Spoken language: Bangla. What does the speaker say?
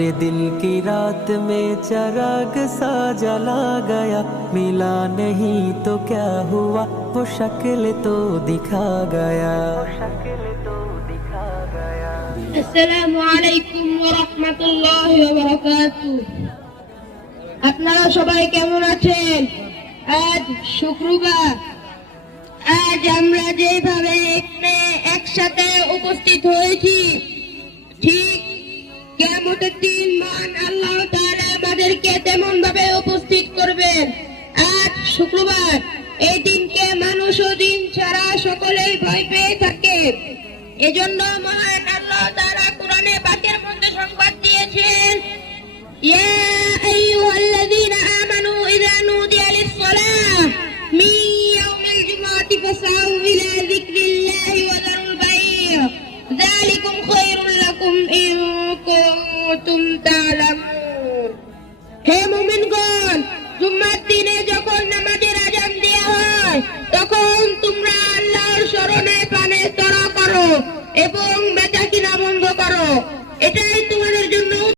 दिल की रात में चराग सा जला गया, मिला नहीं तो क्या हुआ, वो शक्ल तो दिखा गया। আসসালামু আলাইকুম ওয়া রাহমাতুল্লাহি ওয়া বারাকাতুহু। আপনারা সবাই কেমন আছেন? আজ শুক্রবার। আজ আমরা যেভাবে এখানে একসাথে উপস্থিত হয়েছি, ঠিক কিয়ামতের দিন মহান আল্লাহ তাআলা আমাদেরকে তেমন ভাবে উপস্থিত করবেন। আজ শুক্রবার, এই দিনকে মানুষ ও দিন ছাড়া সকলেই ভয় পেয়ে থাকে। এজন্য মহান আল্লাহ তাআলা কোরআনে পাকের মধ্যে সংবাদ দিয়েছেন, ইয়া আইয়ুহাল্লাযীনা আমানু ইযা নুদিয়া লিস-সালাহ মিন ইয়াউমিল জুমআতি ফাসআউ ইলা যিকরিল্লাহি ওয়া যারুল বাই'আ যালিকুম খায়রুল লাকুম ইন কুনতুম তা'লামুন। হে মুমিনগণ, জুম্মার দিনে যখন নামাজের আযান দেয়া হয়, তখন তোমরা আল্লাহর শরণে পানে তরা করো এবং